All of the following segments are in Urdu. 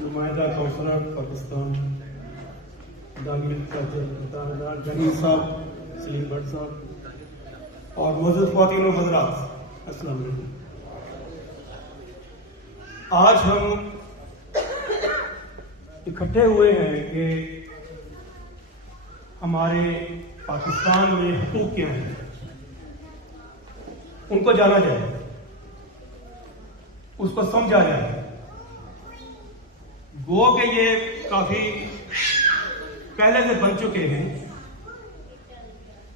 نمائندہ کونسلر پاکستان جنید صاحب، سلیم بٹ صاحب اور معزز خواتین و حضرات، السلام علیکم۔ آج ہم اکٹھے ہوئے ہیں کہ ہمارے پاکستان میں حقوق کیا ہیں، ان کو جانا جائے، اس کو سمجھا جائے۔ گو کہ یہ کافی پہلے سے بن چکے ہیں،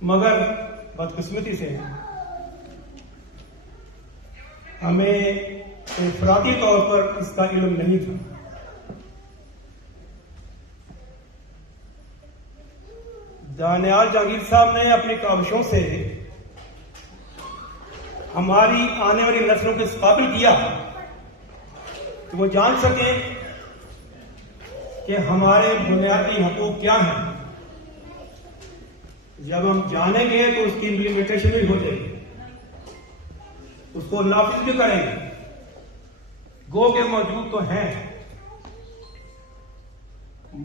مگر بدقسمتی سے ہمیں انفرادی طور پر اس کا علم نہیں تھا۔ دانیال جہانگیر صاحب نے اپنی کاوشوں سے ہماری آنے والی نسلوں کو اس قابل کیا کہ وہ جان سکیں کہ ہمارے بنیادی حقوق کیا ہیں۔ جب ہم جانیں گے تو اس کی امپلیمنٹیشن بھی ہو جائے گی، اس کو نافذ بھی کریں گے۔ گو کے موجود تو ہیں،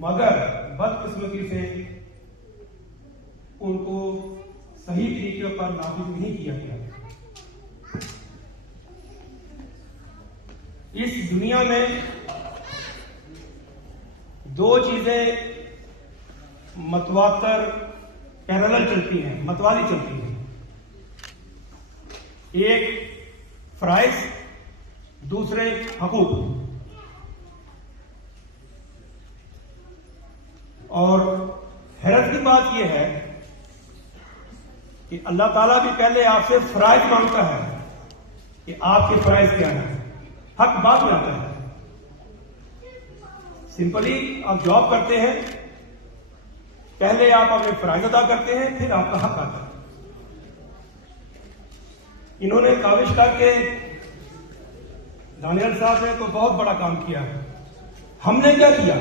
مگر بدقسمتی سے ان کو صحیح طریقے پر نافذ نہیں کیا گیا۔ اس دنیا میں دو چیزیں متواتر پیرالل چلتی ہیں، متوالی چلتی ہیں۔ ایک فرائض، دوسرے حقوق۔ اور حیرت کی بات یہ ہے کہ اللہ تعالیٰ بھی پہلے آپ سے فرائض مانگتا ہے کہ آپ کے فرائض کیا ہیں، حق بعد میں آتا ہے۔ سمپلی آپ جاب کرتے ہیں، پہلے آپ اپنے فرائض ادا کرتے ہیں، پھر آپ کا حق آتا ہے۔ انہوں نے کاوش کر کے دانیال صاحب نے تو بہت بڑا کام کیا۔ ہم نے کیا کیا؟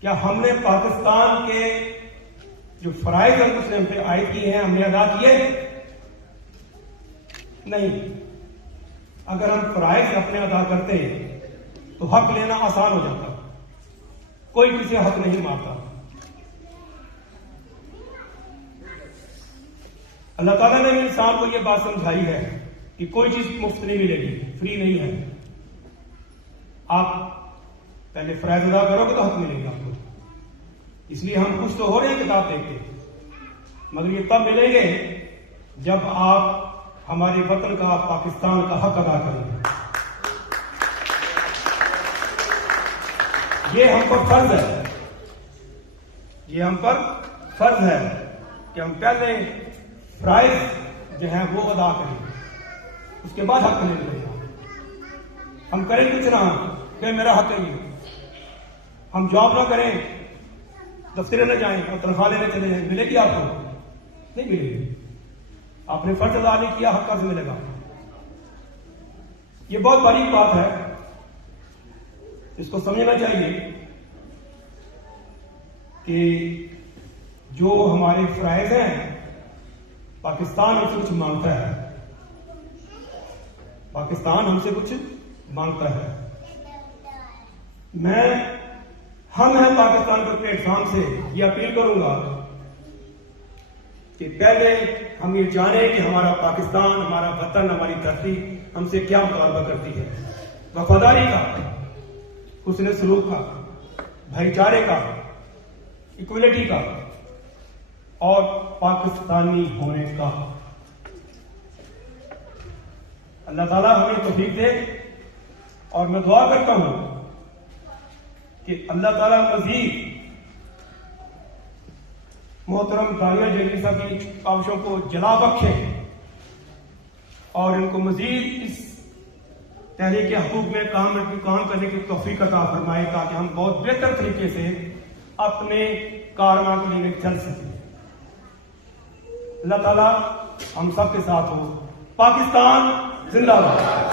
کیا ہم نے پاکستان کے جو فرائض اس نے ہم پہ عائد کیے ہیں، ہم نے ادا کیے؟ نہیں۔ اگر ہم فرائض اپنے ادا کرتے تو حق لینا آسان ہو جاتا، کوئی کسی حق نہیں مانگتا۔ اللہ تعالیٰ نے انسان کو یہ بات سمجھائی ہے کہ کوئی چیز مفت نہیں ملے گی، فری نہیں ہے۔ آپ پہلے فرائض ادا کرو گے تو حق ملے گا آپ کو۔ اس لیے ہم خوش تو ہو رہے ہیں کتاب دیکھ کے، مگر یہ تب ملیں گے جب آپ ہمارے وطن کا، پاکستان کا حق ادا کریں گے۔ یہ ہم پر فرض ہے، یہ ہم پر فرض ہے کہ ہم پہلے فرائض جو ہیں وہ ادا کریں، اس کے بعد حق لینے لگے گا۔ ہم کریں کچھ نہ کہ میرا حق ہے یہ، ہم جاب نہ کریں، دفتر نہ جائیں اور تنخواہ لینے چلے جائیں، ملے گی آپ کو؟ نہیں ملے گی۔ آپ نے فرض ادا نہیں کیا، حق کہاں سے ملے گا؟ یہ بہت باریک بات ہے، اس کو سمجھنا چاہیے کہ جو ہمارے فرائض ہیں، پاکستان ہم سے کچھ مانگتا ہے، پاکستان ہم سے کچھ مانگتا ہے۔ ہم ہیں پاکستان کے پلیٹ فارم سے یہ اپیل کروں گا کہ پہلے ہم یہ جانیں کہ ہمارا پاکستان، ہمارا وطن، ہماری دھرتی ہم سے کیا مطالبہ کرتی ہے۔ وفاداری کا، حسن سلوک کا، بھائی چارے کا، ایکولیٹی کا اور پاکستانی ہونے کا۔ اللہ تعالیٰ ہمیں توفیق دے، اور میں دعا کرتا ہوں کہ اللہ تعالیٰ مزید محترم دانیال جہانگیر صاحب کی کاوشوں کو جلا بخشے اور ان کو مزید اس تحریک حقوق میں کام کرنے کی توفیق عطا فرمائے، تاکہ ہم بہت بہتر طریقے سے اپنے کارواں کے لیے چل سکیں۔ اللہ تعالیٰ ہم سب کے ساتھ ہو۔ پاکستان زندہ باد۔